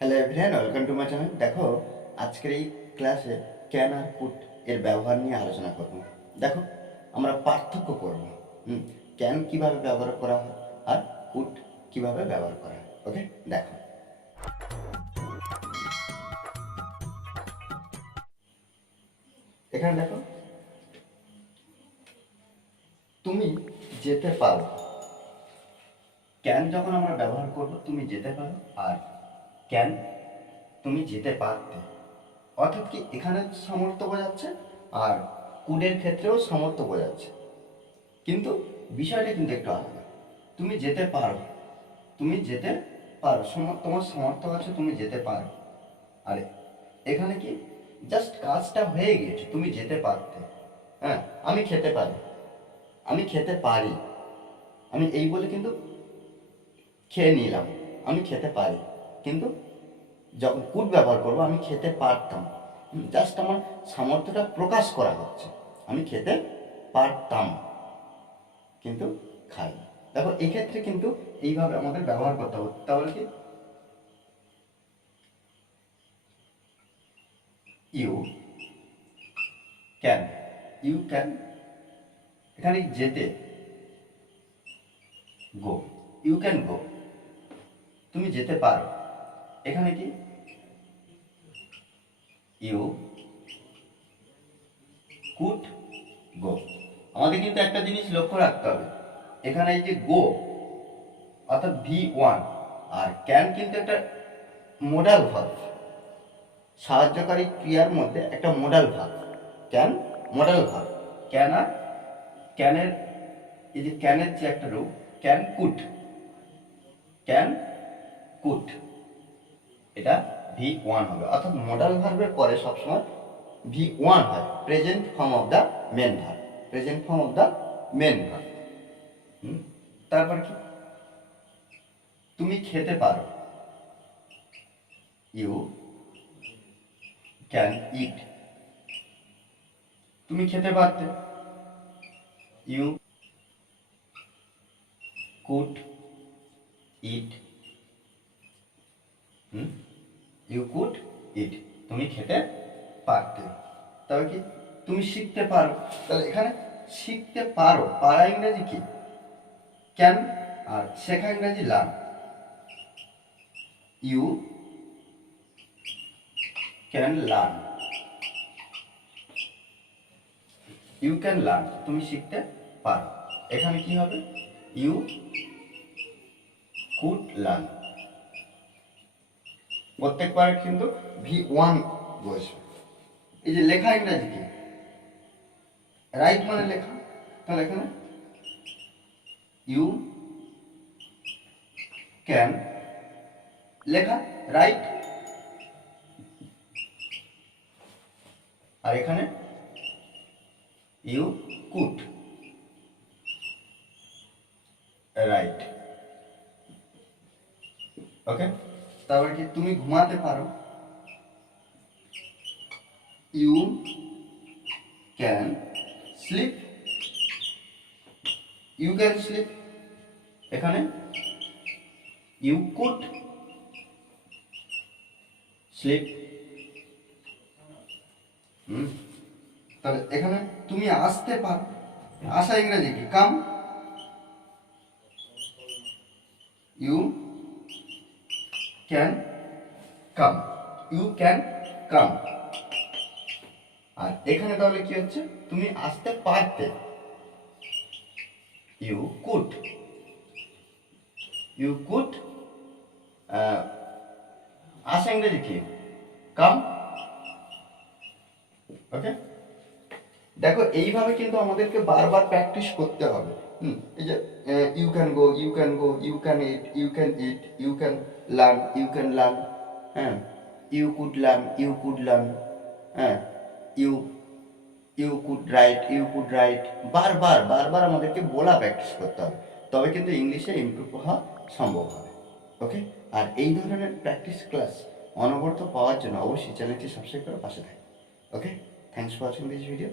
Hello everyone, welcome to my channel. দেখো, আজকের এই ক্লাসে ক্যান আর কুড এর ব্যবহার নিয়ে আলোচনা করব। দেখো, আমরা পার্থক্য করব। ক্যান কিভাবে ব্যবহার করা হয় আর কুড কিভাবে ব্যবহার করা হয়। ওকে, দেখো এখানে দেখো, তুমি যেতে পারো। ক্যান যখন আমরা ব্যবহার করব, তুমি যেতে পারো, আর ক্যান তুমি যেতে পারতে। অর্থাৎ কি, এখানে সামর্থ্য বোঝাচ্ছে আর কুডের ক্ষেত্রেও সামর্থ্য বোঝাচ্ছে, কিন্তু বিষয়টা কিন্তু একটু আলাদা। তুমি যেতে পারো, তুমি যেতে পারো, তোমার সামর্থ্য আছে, তুমি যেতে পারো। আর এখানে কি, জাস্ট কাজটা হয়ে গেছে, তুমি যেতে পারতে। হ্যাঁ, আমি খেতে পারি, আমি খেতে পারি, আমি এই বলে কিন্তু খেয়ে নিলাম, আমি খেতে পারি। কিন্তু যখন কুড ব্যবহার করবো, আমি খেতে পারতাম, জাস্ট আমার সামর্থ্যটা প্রকাশ করা হচ্ছে। আমি খেতে পারতাম কিন্তু খাই। দেখো, এক্ষেত্রে কিন্তু এইভাবে আমাদের ব্যবহার করতে হবে। তাহলে কি, ইউ ক্যান, ইউ ক্যান, এখানে যেতে, গো, ইউ ক্যান গো, তুমি যেতে পারো। এখানে কি, ইউ কুড গো। আমাদের কিন্তু একটা জিনিস লক্ষ্য রাখতে হবে, এখানে এই যে গো অর্থাৎ V1 আর ক্যান কিন্তু একটা মোডাল ভার্ব, সাহায্যকারী ক্রিয়ার মধ্যে একটা modal verb. Can modal verb, can আর ক্যানের, এই যে ক্যানের যে একটা রূপ, ক্যান কুড, ক্যান কুড, এটা V1 হবে। অর্থাৎ মোডাল ভার্বের পরে সবসময় V1 হয়, present form of the main verb, present form of the main verb. তারপর কি, তুমি খেতে পারো, ইউ ক্যান ইট, তুমি খেতে পারতে, you could eat, you could eat, তুমি খেতে পারতে। তবে কি, তুমি শিখতে পারো, তাহলে এখানে শিখতে পারো, পারা ইংরেজি কি, ক্যান, আর শেখা ইংরেজি learn. You can learn, you can learn, তুমি শিখতে পারো। এখানে কি হবে, ইউ কুড লার্ন। প্রত্যেকবার কিন্তু V1 বসবে। এই যে লেখা ইংরেজি কি, রাইট মানে লেখা, তাহলে এখানে ইউ ক্যান লেখা, রাইট, আর এখানে ইউ কুড রাইট। ওকে, তারপরে কি, তুমি ঘুমাতে পারো, you can sleep, you can sleep. এখানে ইউ কুড স্লিপ। তাহলে এখানে তুমি আসতে পারো, আসা ইংরেজি কি, come, you can come, you can come. আর এখানে তাহলে কি হচ্ছে, তুমি আসতে পারতে, ইউ কুড, ইউ কুড, আসা ইংরেজি কি, কাম। ওকে, দেখো এইভাবে কিন্তু আমাদেরকে বারবার প্র্যাকটিস করতে হবে। এই যে you can go, you can go, you can eat, you can eat, you can learn, you can learn. হ্যাঁ, you could learn, you could learn. হ্যাঁ, you you could write, you could write. বারবার বারবার আমাদেরকে বলা practice করতে হবে, তবে কিন্তু ইংলিশে ইমপ্রুভ হওয়া সম্ভব হবে। ওকে, আর এই ধরনের প্র্যাকটিস ক্লাস অনবরত পাওয়ার জন্য অবশ্যই চ্যানেলটি সাবস্ক্রাইব করে পাশে থাকে। Okay, thanks for watching this video.